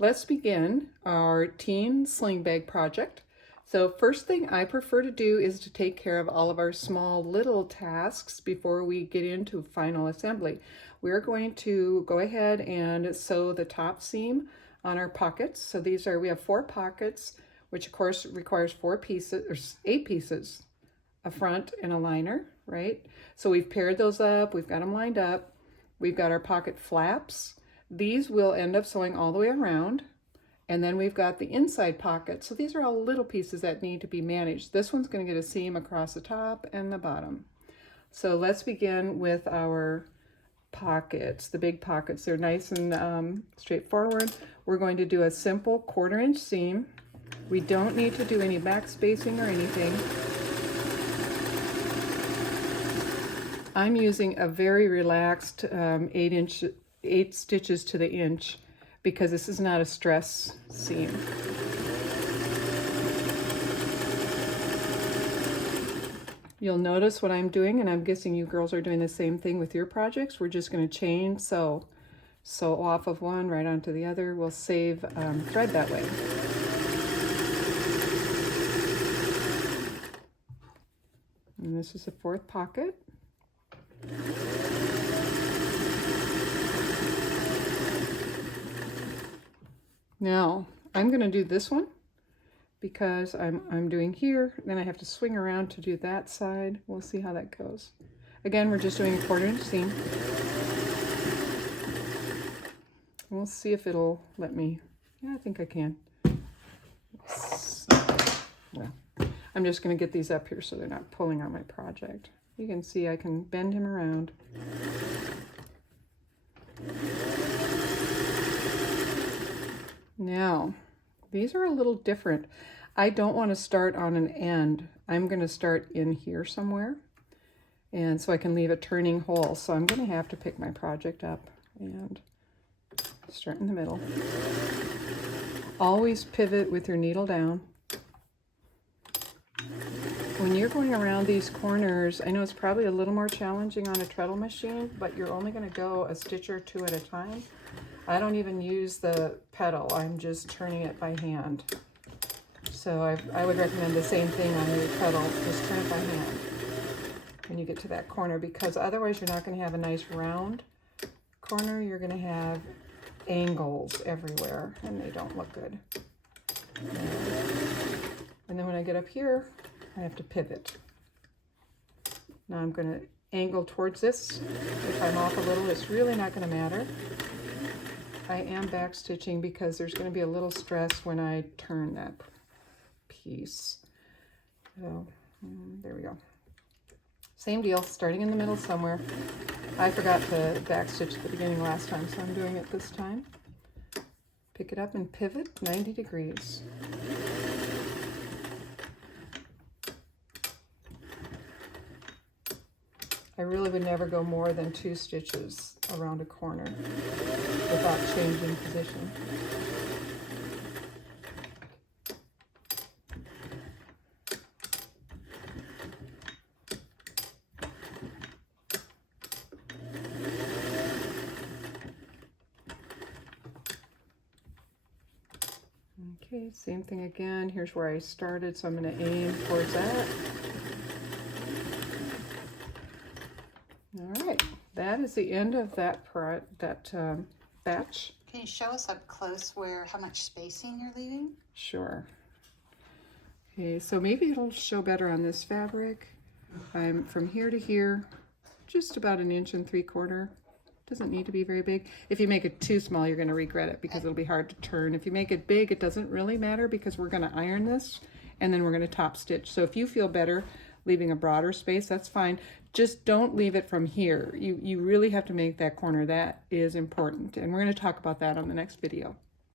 let's begin our teen sling bag project. So first thing I prefer to do is to take care of all of our small little tasks before we get into final assembly. We're going to go ahead and sew the top seam on our pockets. So we have 4 pockets, which of course requires 4 pieces, or 8 pieces, a front and a liner, right? So we've paired those up, we've got them lined up. We've got our pocket flaps. These will end up sewing all the way around. And then we've got the inside pocket. So these are all little pieces that need to be managed. This one's going to get a seam across the top and the bottom. So let's begin with our pockets, the big pockets. They're nice and straightforward. We're going to do a simple 1/4 inch seam. We don't need to do any back spacing or anything. I'm using a very relaxed 8 stitches to the inch because this is not a stress seam. You'll notice what I'm doing, and I'm guessing you girls are doing the same thing with your projects. We're just going to chain sew off of one right onto the other. We'll save thread that way. And this is the 4th pocket. Now I'm going to do this one because I'm doing here, then I have to swing around to do that side. We'll see how that goes. Again, we're just doing a 1/4 inch seam. We'll see if it'll let me. Yeah, I think I can. Well, I'm just going to get these up here so they're not pulling on my project. You can see I can bend him around. Now, these are a little different. I don't want to start on an end. I'm going to start in here somewhere. And so I can leave a turning hole. So I'm going to have to pick my project up and start in the middle. Always pivot with your needle down. When you're going around these corners, I know it's probably a little more challenging on a treadle machine, but you're only going to go a stitch or 2 at a time. I don't even use the pedal. I'm just turning it by hand. So I would recommend the same thing on your pedal. Just turn it by hand when you get to that corner, because otherwise you're not going to have a nice round corner. You're going to have angles everywhere, and they don't look good. And then when I get up here, I have to pivot. Now I'm going to angle towards this. If I'm off a little, it's really not going to matter. I am back stitching because there's going to be a little stress when I turn that piece. So there we go. Same deal, starting in the middle somewhere. I forgot to back stitch at the beginning last time, so I'm doing it this time. Pick it up and pivot 90 degrees. I really would never go more than 2 stitches around a corner without changing position. Okay, same thing again. Here's where I started, so I'm going to aim towards that. All right, that is the end of that batch. Can you show us up close how much spacing you're leaving? Sure. Okay, so maybe it'll show better on this fabric. I'm from here to here, just about 1 3/4 inches. Doesn't need to be very big. If you make it too small, you're going to regret it because it'll be hard to turn. If you make it big, it doesn't really matter because we're going to iron this and then we're going to top stitch. So if you feel better leaving a broader space, that's fine. Just don't leave it from here. You really have to make that corner. That is important. And we're going to talk about that on the next video.